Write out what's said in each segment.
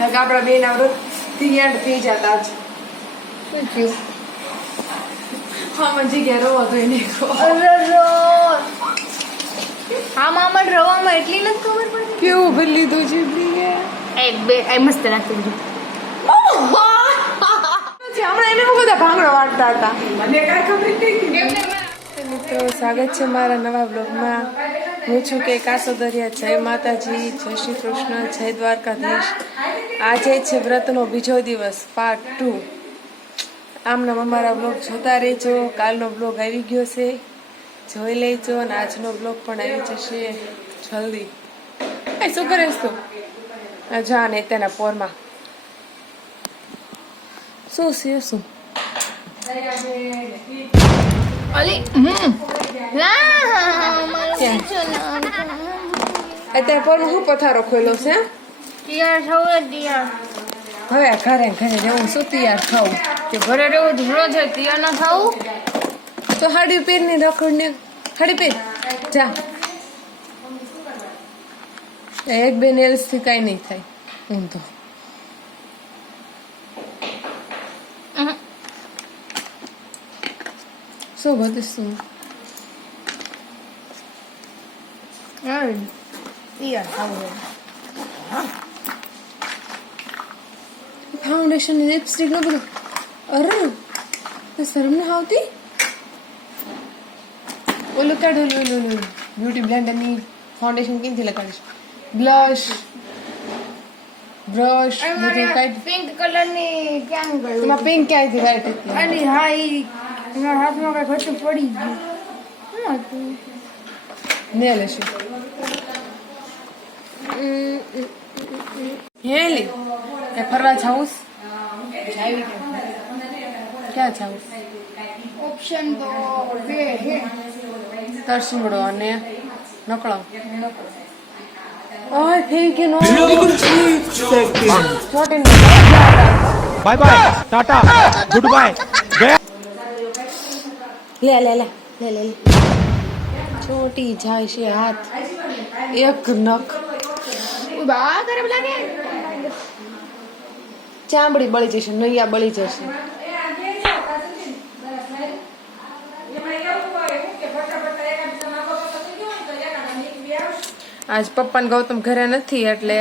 આપણા બેન આવડત તૈયાર થઈ જતા જ શું થયું હા મંજી ઘેર રહો તો એને આમાં આમાં રવામાં એટલી નથી ખબર પડતી. કેવું ભરી લીધું છે એ બે એ મસ્ત નાખી દીધું હમણાં એને બધા ભાંગડો વાટતા હતા. મને કાંઈ ખબર મિત્રો સ્વાગત છે મારા નવા બ્લોગમાં હું છું કે કાસો દરિયા. જય માતાજી જય શ્રી કૃષ્ણ જય દ્વારકાધીશ. આજે છે વ્રતનો બીજો દિવસ પાર્ટ ટુ આમના અમારા બ્લોગ જોતા રહેજો. કાલનો બ્લોગ આવી ગયો છે. જોઈ લેજો અને આજનો બ્લોગ પણ આવી જશે જલ્દી. એ શું કરીશ તું? જા ને તેના પોરમાં. શું છે શું? અત્યારે પોરમાં શું પથારો ખોલ્યો છે હવે ઘરે ઘરે જવું શું તૈયાર થવું? તે ઘરે રહેવું ધૂળો છે તૈયાર ન થવું તો હાડી પીરની રખડ ને. હાડી પીર જા. એક બે નેલ્સથી કઈ નહીં થાય. હું તો. શું બધું શું હા, તૈયાર થવું ફાઉન્ડેશન લિપસ્ટિક નો બધું. અરે શરમ ના આવતી ઓલું કાઢ ઓલું ઓલું ઓલું બ્યુટી બ્લેન્ડરની ફાઉન્ડેશન કેમથી લગાડીશ? બ્લશ બ્રશ બધું કાઢ. પિંક કલરની ક્યાં ગયું? એમાં પિંક વ્હાઈટ હતી? અલી હા ઈ મારા હાથમાં કઈ ખોટું પડી ગયું. શું હતું? નેલ હશે. હેલી. કે ફરવા જાઉં ક્યાં જાઉં ઓપ્શન તો તરસુંગડો અને નકળો ઓય thank you no bye bye tata good bye લે લે લે લે લે ચોટી જાય છે હાથ. એક નખ. બા ગરમ લાગે? ચામડી બળી જશે નૈયા બળી જશે. આજ પપ્પા ને ગૌતમ ઘરે નથી એટલે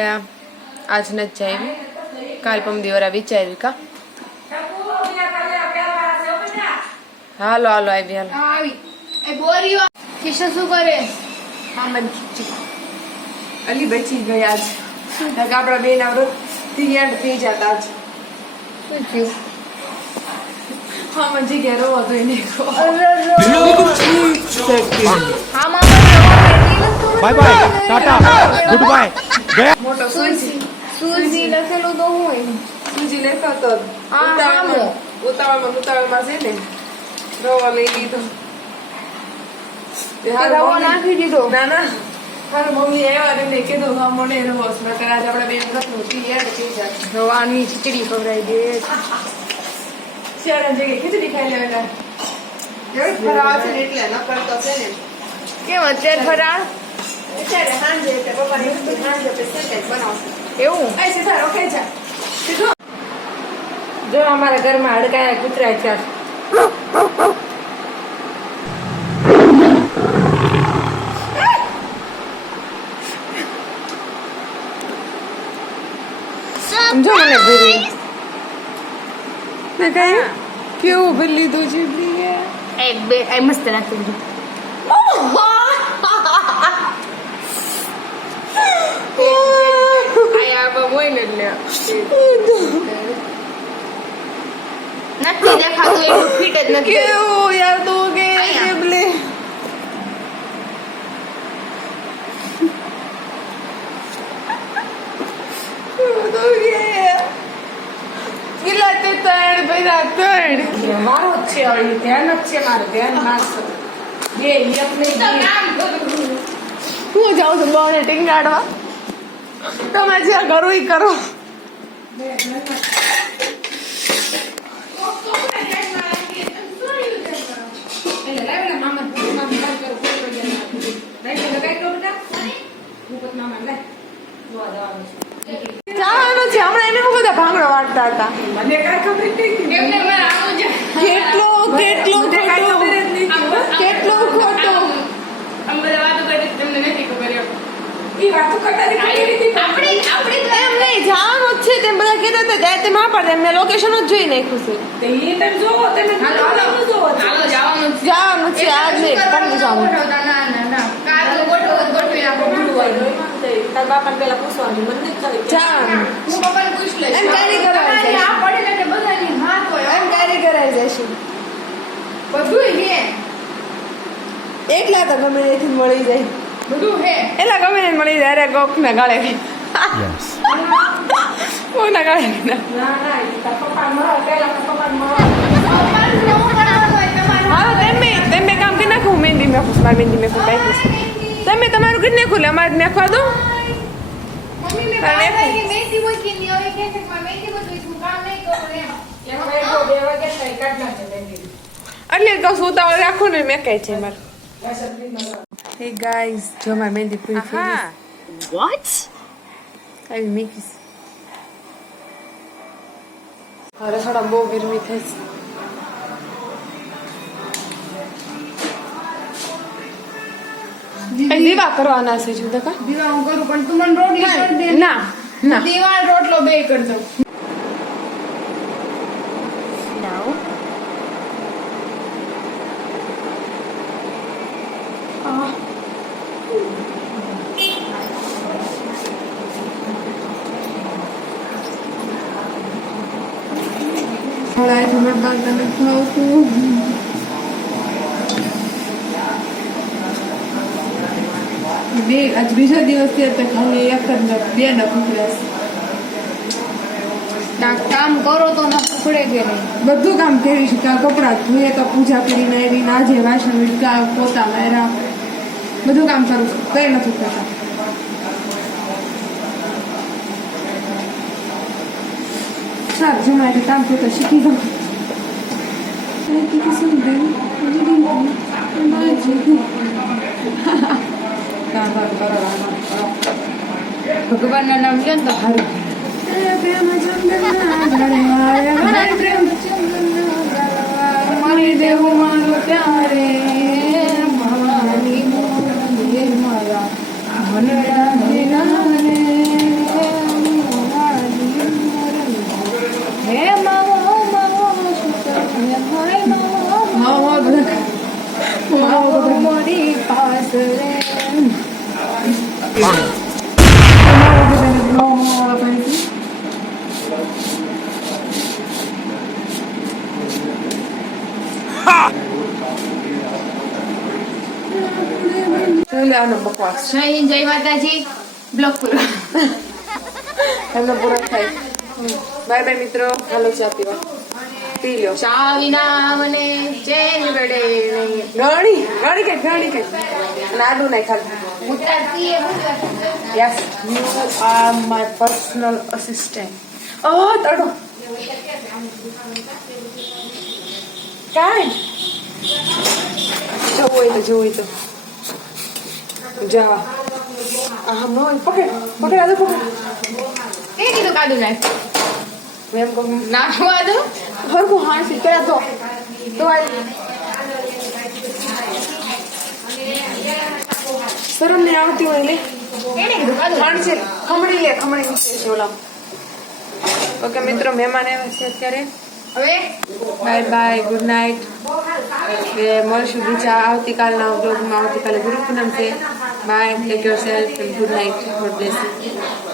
આજ નથી જાય કાલ પમ દિવરા વિચાર્યું કા? હાલો હાલો આવી હાલો. આવી. કિશન શું કરે? અલી બચી ગયા આજ. આપણા બેનથી એન્ડ થઈ જતા આજ. શું સુરજી. સુરજી. લખેલું તો હું એનું સુરજી લખાતો ઉતાવળમાં ઉતાવળમાં ઉતાવળમાં છે ને રવા લઈ લીધો. રવો નાખી દીધો. ના ના. હારું મમ્મી આવ્યા ને એમને કીધું હા મને છે નકર આજે આપણા બેન ઘરનું થઈ જાય રવાની ખીચડી ખવડાવી દે. શિયાળા જગ્યાએ ખીચડી ખાઈ લેવાના. છે એટલે ને. કેમ અત્યારે ફરાળ? અત્યારે સાંજે એટલે પપ્પાને કીધું સાંજે સેન્ડવિચ એવું? આય સીધા રોકાઈ જા. સીધો. જો અમારા ઘરમાં હડકાયા કૂતરા છે ભરી. મેં કહ્યું કેવું ભરી લીધું છે એ બે મસ્ત ને નથી દેખાતું એટલું ફિટ જ નથી કેવું યાર તું કે આયા. ટેબલે કેટલા તે ત્રણ પૈસા ત્રણ મારો જ છે અહીં ધ્યાન જ છે મારું ધ્યાન મારશો બે એક નહીં હું જાઉં છું બહુ ટીંગાડવા. તમે જે કરો એ કરો. જવાનું છે હમણાં વાળતા હતા. મને કઈ ખબર જ કેટલો કેટલો ખોટો? કેટલો ખોટો? આમ બધા વાતો કરી તમને નથી ખબર એમ. આપણે આપણે એમ નહીં જવાનું છે. તેમ બધા કહેતા હતા ત્યારે તે માં પાડે. એમને લોકેશન જ જોઈ નાખ્યું છે. હાલો જવાનું છે. જવાનું છે આજ નહીં શું કાલે કરવાનું? જવાનું. ના ના ના કાલ ગોઠવો ગોઠવી નાખો ગુરુવારે જવાનું. હું પપ્પાને પૂછ લઈશ. એમ carry કરાવી તમારી જઈશ. આ પડે ને એટલે બધાની હા તો એમ ક્યારે કરાઈ જશે બધું હે. એકલા તો ગમે એથી મળી જાય. બધું હે. એટલા ગમે ને મળી જાય. અરે ગોખ ને ગાળે Yes. ના ગાળે ના પપ્પાને નવું બનાવવાનું હોય તમારે હા તમે તમે કામ કરી નાખું. મહેંદી મેખું મારી મહેંદી મેખું બાઈક તમે તમારું કરી નાખું લે અમારે મેખવા દો. મમ્મી મેં મહેંદી મૂકી ની હવે કે કે મારે મહેંદી ગોઠવી છે, હું કામ નહીં કરું એમ. એટલે કહું છું રાખો ને મેં કહે છે મારે. હે ગાઈઝ જો મારી મહેંદી પૂરી થઈ ગઈ વોટ આવી મેકીશ હવે થોડા બહુ ગરમી થઈ એ દીવા. કરવાના છે જો કા? દીવા હું કરું પણ તું મને રોટલી કરી દે. ના ના. દીવા રોટલો બે કરજો તમે બાદ તમે ખાવતું બે આજ બીજા દિવસ છે તો ખાલી એક જ બે ને પકડ્યા કામ કરો તો ના પકડે કે નહીં બધું કામ કરી શક્યા કપડા ધોઈએ તો પૂજા કરીને એની નાજે વાસણ વિટકા પોતા માર્યા બધું કામ કરું કઈ નથી કરતા સારું જો મારે કામ કરતા શીખી જાઉં ભગવાનના નામ લે તો સારું મારી જય માતાજી બ્લોક પૂરા થાય બાય બાય મિત્રો હાલો ચા પીવા પી લ્યો ચા વિના મને ચેન પડે નહીં ગણી ગણી કે ગણી કે અને આડું નહીં બધું yes you are my personal assistant ઓ તડો. કાંઈ જવું હોય તો જવું તો. જા ન હોય પકડ આ તો પકડ. એ કીધું કાઢું નાખ હું એમ કહું. નાખવા દો. હરખું હાંસી પેલા તો. તો શરમ ને આવતી હોય લે એને કીધું કાઢું નાખ. હાંસી ખમણી લે ખમણી. મૂકી છે ઓલા. ઓકે મિત્રો મહેમાન આવ્યા છે અત્યારે. હવે? Bye bye good night. મળશું બીજા આવતીકાલના બ્લોગમાં આવતીકાલે ગુરુ પૂનમ છે. Bye take yourself good night God bless you